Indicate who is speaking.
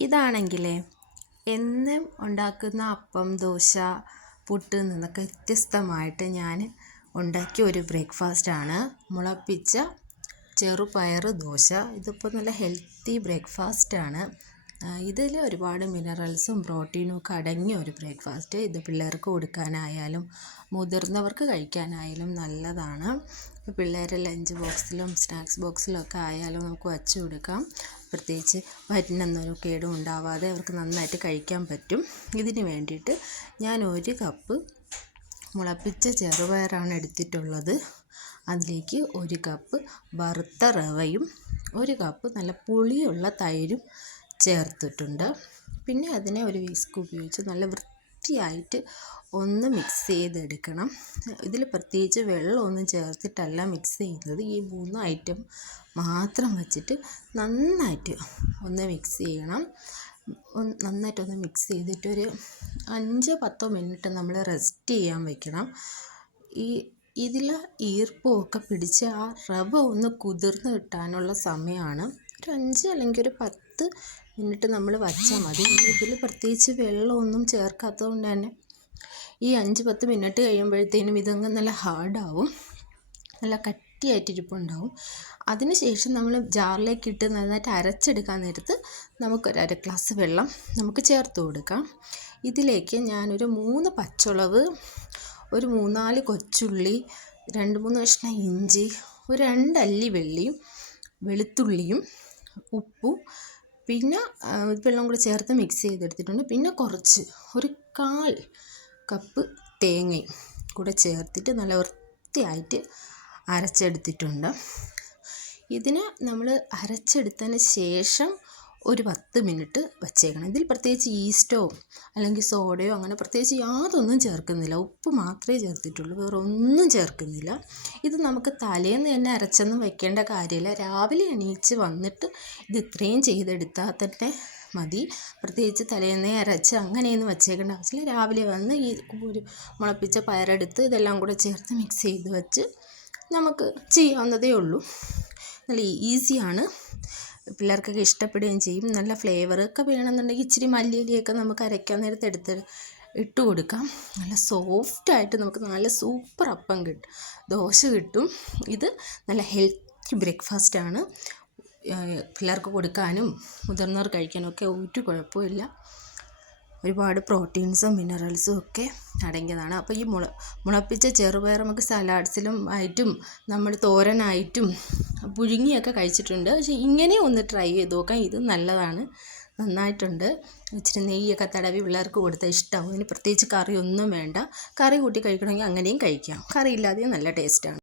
Speaker 1: ഇതാണെങ്കിലേ എന്നും ഉണ്ടാക്കുന്ന അപ്പം ദോശ പുട്ട് നിന്നൊക്കെ വ്യത്യസ്തമായിട്ട് ഞാൻ ഉണ്ടാക്കിയ ഒരു ബ്രേക്ക്ഫാസ്റ്റാണ് മുളപ്പിച്ച ചെറുപയർ ദോശ. ഇതിപ്പോൾ നല്ല ഹെൽത്തി ബ്രേക്ക്ഫാസ്റ്റാണ് ഇതിൽ ഒരുപാട് മിനറൽസും പ്രോട്ടീനും ഒക്കെ അടങ്ങിയ ഒരു ബ്രേക്ക്ഫാസ്റ്റ് ഇത് പിള്ളേർക്ക് കൊടുക്കാനായാലും മുതിർന്നവർക്ക് കഴിക്കാനായാലും നല്ലതാണ്. പിള്ളേർ ലഞ്ച് ബോക്സിലും സ്നാക്സ് ബോക്സിലും ഒക്കെ ആയാലും നമുക്ക് വച്ചു കൊടുക്കാം. പ്രത്യേകിച്ച് വയറ്റിനൊന്നും കേടും ഉണ്ടാവാതെ അവർക്ക് നന്നായിട്ട് കഴിക്കാൻ പറ്റും. ഇതിന് വേണ്ടിയിട്ട് ഞാൻ ഒരു കപ്പ് മുളപ്പിച്ച ചെറുപയറാണ് എടുത്തിട്ടുള്ളത്. അതിലേക്ക് ഒരു കപ്പ് വറുത്ത റവയും ഒരു കപ്പ് നല്ല പുളിയുള്ള തൈരും ചേർത്തിട്ടുണ്ട്. പിന്നെ അതിനെ ഒരു വിസ്ക് ഉപയോഗിച്ച് നല്ല വൃത്തിയായിട്ട് ഒന്ന് മിക്സ് ചെയ്തെടുക്കണം. ഇതിൽ പ്രത്യേകിച്ച് വെള്ളമൊന്നും ചേർത്തിട്ടല്ല മിക്സ് ചെയ്യുന്നത്. ഈ മൂന്ന് ഐറ്റം മാത്രം വച്ചിട്ട് നന്നായിട്ട് ഒന്ന് മിക്സ് ചെയ്യണം. നന്നായിട്ടൊന്ന് മിക്സ് ചെയ്തിട്ട് ഒരു അഞ്ചോ പത്തോ മിനിറ്റ് നമ്മൾ റെസ്റ്റ് ചെയ്യാൻ വെക്കണം. ഈ ഇതിൽ ഈർപ്പമൊക്കെ പിടിച്ച് ആ റവ ഒന്ന് കുതിർന്ന് കിട്ടാനുള്ള സമയമാണ്. ഒരു അഞ്ച് അല്ലെങ്കിൽ ഒരു പത്ത് മിനിറ്റ് നമ്മൾ വച്ചാൽ മതി. ഇതിൽ പ്രത്യേകിച്ച് വെള്ളമൊന്നും ചേർക്കാത്തത് കൊണ്ട് തന്നെ ഈ അഞ്ച് പത്ത് മിനിറ്റ് കഴിയുമ്പോഴത്തേനും ഇതങ്ങ് നല്ല ഹാർഡാവും. നല്ല കട്ടിയായിട്ടിരിപ്പുണ്ടാവും. അതിനുശേഷം നമ്മൾ ജാറിലേക്ക് ഇട്ട് നന്നായിട്ട് അരച്ചെടുക്കാൻ നേരത്ത് നമുക്കൊരു അര ഗ്ലാസ് വെള്ളം നമുക്ക് ചേർത്ത് കൊടുക്കാം. ഇതിലേക്ക് ഞാനൊരു മൂന്ന് പച്ചുളവ് ഒരു മൂന്നാൽ കൊച്ചുള്ളി രണ്ട് മൂന്ന് കഷ്ണം ഇഞ്ചി ഒരു രണ്ടല്ലി വെള്ളിയും വെളുത്തുള്ളിയും ഉപ്പും പിന്നെ വെള്ളം കൂടി ചേർത്ത് മിക്സ് ചെയ്തെടുത്തിട്ടുണ്ട്. പിന്നെ കുറച്ച് ഒരു കാൽ കപ്പ് തേങ്ങയും കൂടെ ചേർത്തിട്ട് നല്ല വൃത്തിയായിട്ട് അരച്ചെടുത്തിട്ടുണ്ട്. ഇതിനെ നമ്മൾ അരച്ചെടുത്തതിന് ശേഷം ഒരു പത്ത് മിനിറ്റ് വച്ചേക്കണം. ഇതിൽ പ്രത്യേകിച്ച് ഈസ്റ്റോ അല്ലെങ്കിൽ സോഡയോ അങ്ങനെ പ്രത്യേകിച്ച് യാതൊന്നും ചേർക്കുന്നില്ല. ഉപ്പ് മാത്രമേ ചേർത്തിട്ടുള്ളൂ. വേറെ ഒന്നും ചേർക്കുന്നില്ല. ഇത് നമുക്ക് തലേന്ന് തന്നെ അരച്ചൊന്നും വെക്കേണ്ട കാര്യമില്ല. രാവിലെ എണീച്ച് വന്നിട്ട് ഇത് ഇത്രയും ചെയ്തെടുത്താൽ തന്നെ മതി. പ്രത്യേകിച്ച് തലേന്നേ അരച്ച് അങ്ങനെയൊന്നും വച്ചേക്കേണ്ട ആവശ്യമില്ല. രാവിലെ വന്ന് ഈ ഒരു മുളപ്പിച്ച പയറെടുത്ത് ഇതെല്ലാം കൂടെ ചേർത്ത് മിക്സ് ചെയ്ത് വെച്ച് നമുക്ക് ചെയ്യാവുന്നതേ ഉള്ളൂ. നല്ല ഈസിയാണ് പിള്ളേർക്കൊക്കെ ഇഷ്ടപ്പെടുകയും ചെയ്യും. നല്ല ഫ്ലേവറൊക്കെ വേണമെന്നുണ്ടെങ്കിൽ ഇച്ചിരി മല്ലിയിലയൊക്കെ നമുക്ക് അരയ്ക്കാൻ നേരത്ത് എടുത്ത് ഇട്ട് കൊടുക്കാം. നല്ല സോഫ്റ്റായിട്ട് നമുക്ക് നല്ല സൂപ്പർ അപ്പം കിട്ടും. ദോശ കിട്ടും. ഇത് നല്ല ഹെൽത്തി ബ്രേക്ക്ഫാസ്റ്റ് ആണ്. പിള്ളേർക്ക് കൊടുക്കാനും മുതിർന്നവർ കഴിക്കാനും ഒക്കെ ഒരു കുഴപ്പമില്ല ഒരുപാട് പ്രോട്ടീൻസും മിനറൽസും ഒക്കെ അടങ്ങിയതാണ്. അപ്പോൾ ഈ മുള മുളപ്പിച്ച ചെറുപയർ നമുക്ക് സലാഡ്സിലും ആയിട്ടും നമ്മൾ തോരനായിട്ടും പുഴുങ്ങിയൊക്കെ കഴിച്ചിട്ടുണ്ട്. പക്ഷേ ഇങ്ങനെ ഒന്ന് ട്രൈ ചെയ്ത് നോക്കാം. ഇത് നല്ലതാണ്. നന്നായിട്ടുണ്ട്. ഇച്ചിരി നെയ്യൊക്കെ തടവി പിള്ളേർക്ക് കൊടുത്താൽ ഇഷ്ടമാവും ഇതിന് പ്രത്യേകിച്ച് കറിയൊന്നും വേണ്ട. കറി കൂട്ടി കഴിക്കണമെങ്കിൽ അങ്ങനെയും കഴിക്കാം. കറി ഇല്ലാതെയും നല്ല ടേസ്റ്റാണ്.